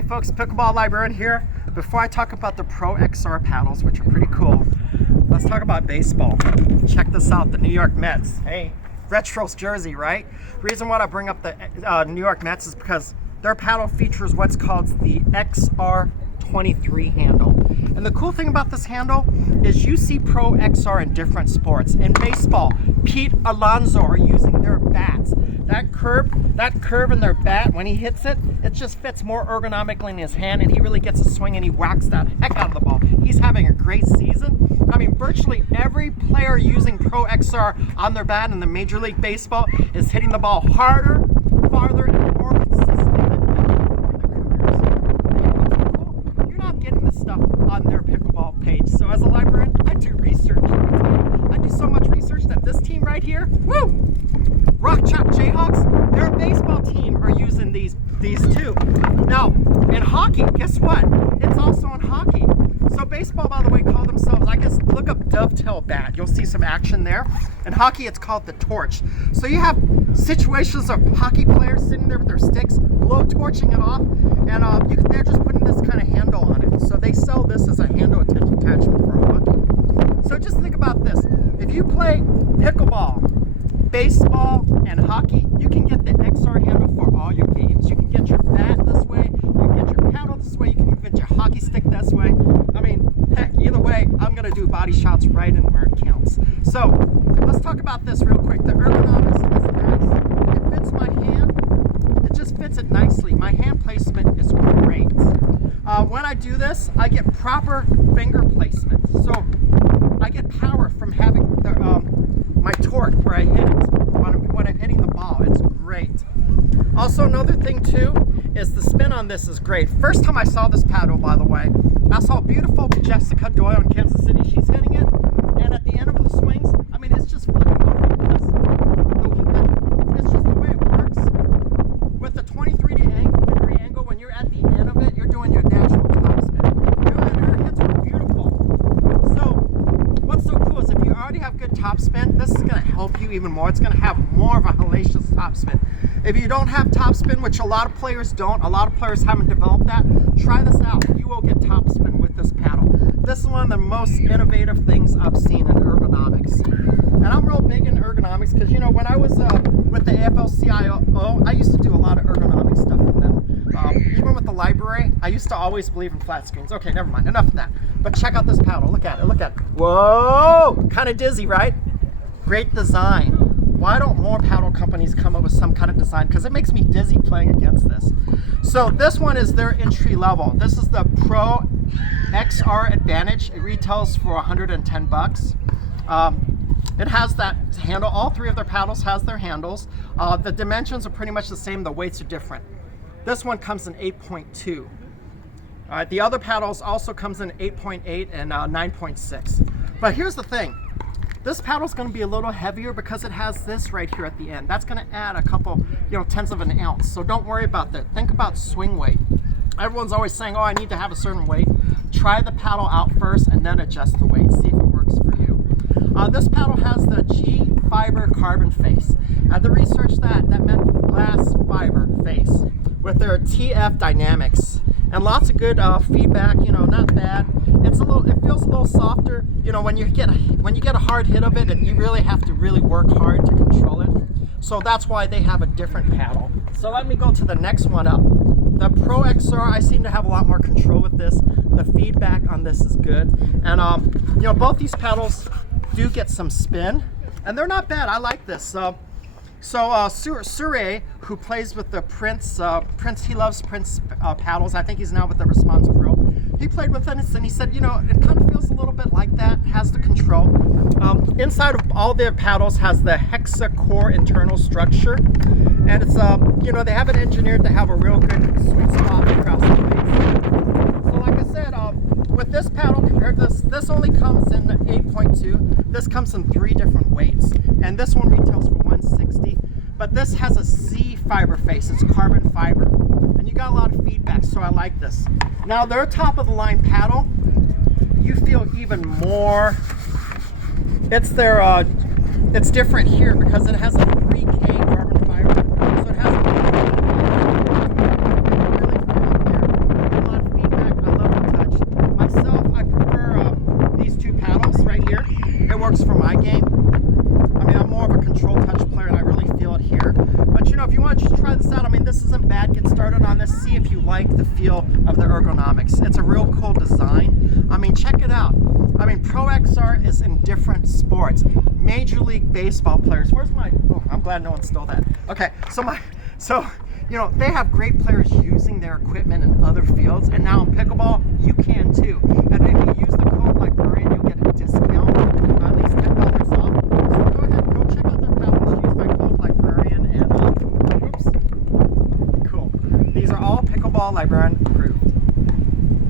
Hey folks, Pickleball Librarian here. Before I talk about the Pro XR paddles, which are pretty cool, let's talk about baseball. Check this out, the New York Mets. Hey, Retro's jersey, right? Reason why I bring up the New York Mets is because their paddle features what's called the XR23 handle. And the cool thing about this handle is you see Pro XR in different sports. In baseball, Pete Alonso are using their bats. That curve in their bat, when he hits it, it just fits more ergonomically in his hand, and he really gets a swing and he whacks that heck out of the ball. He's having a great season. I mean, virtually every player using Pro XR on their bat in the Major League Baseball is hitting the ball harder, farther, and more consistently than ever before in their careers. And you know what's cool? You're not getting this stuff on their pickleball page. So as a librarian, I do research. I do so much research that this team right here, woo! Chalk Jayhawks, their baseball team are using these too. Now, in hockey, guess what? It's also in hockey. So baseball, by the way, call themselves, I guess, look up dovetail bat. You'll see some action there. In hockey, it's called the torch. So you have situations of hockey players sitting there with their sticks, blow torching it off, and they're just putting this kind of handle on it. So they sell this as a handle attachment for hockey. So just think about this. If you play pickleball, baseball, and hockey, you can get the XR handle for all your games. You can get your bat this way, you can get your paddle this way, you can get your hockey stick this way. I mean, heck, either way, I'm gonna do body shots right in where it counts. So, let's talk about this real quick. The ergonomics is nice. It fits my hand. It just fits it nicely. My hand placement is great. When I do this, I get proper finger placement. So, I get power from having my torque where I hit it when I'm hitting the ball. It's great. Also, another thing too is the spin on this is great. First time I saw this paddle, by the way, I saw beautiful Jessica Doyle in Kansas City. She's hitting it, and at the end of the swings, I mean, it's just flipping over because it's just the way it works. With the 23-degree angle, when you're at the end of it, you're doing your natural top spin. Her hits were beautiful. So, what's so cool is if you already have good top spin, this is going to help you even more. It's going to have more of a hellacious top spin. If you don't have top spin, which a lot of players don't, a lot of players haven't developed that, try this out. You will get top spin with this paddle. This is one of the most innovative things I've seen in ergonomics. And I'm real big in ergonomics because, you know, when I was with the AFL-CIO, I used to do a lot of ergonomic stuff from them. Even with the library, I used to always believe in flat screens. Okay, never mind, enough of that. But check out this paddle, look at it, look at it. Whoa, kind of dizzy, right? Great design. Why don't more paddle companies come up with some kind of design? Because it makes me dizzy playing against this. So this one is their entry level. This is the Pro XR Advantage. It retails for 110 bucks. It has that handle. All three of their paddles has their handles. The dimensions are pretty much the same. The weights are different. This one comes in 8.2. The other paddles also comes in 8.8 and 9.6. But here's the thing. This paddle is going to be a little heavier because it has this right here at the end. That's going to add a couple, tenths of an ounce. So don't worry about that. Think about swing weight. Everyone's always saying, oh, I need to have a certain weight. Try the paddle out first and then adjust the weight. See if it works for you. This paddle has the G fiber carbon face. I had to research that. That meant glass fiber face with their TF dynamics. And lots of good feedback, not bad. It feels a little softer, when you get a hard hit of it, and you really have to really work hard to control it. So that's why they have a different paddle. So let me go to the next one up. The Pro XR, I seem to have a lot more control with this. The feedback on this is good. And both these paddles do get some spin, and they're not bad. I like this. So Sure, who plays with the Prince, he loves Prince paddles. I think he's now with the Response Pro. He played with it and he said, it kind of feels a little bit like that, has the control. Inside of all their paddles has the hexa-core internal structure. And it's, they have it engineered to have a real good sweet spot across the face. So like I said, with this paddle compared to this only comes in 8.2. This comes in 3 different weights. And this one retails for $160. But this has a C fiber face, it's carbon fiber. And you got a lot of feedback, so I like this. Now their top of the line paddle, you feel even more, it's different here because it has a 3K carbon fiber. So it has really feel up there. know, if you want to try this out, I mean, this isn't bad. Get started on this. See if you like the feel of the ergonomics. It's a real cool design. I mean, check it out. I mean, Pro XR is in different sports. Major League Baseball players. Where's my? Oh, I'm glad no one stole that. Okay, so you know, they have great players using their equipment in other fields, and now in pickleball, you can too. And if you use the code Librarian, you'll get a discount, at least $10 off. So go ahead, go check out their paddles. Use my code Librarian, and oops, cool. These are all Pickleball Librarian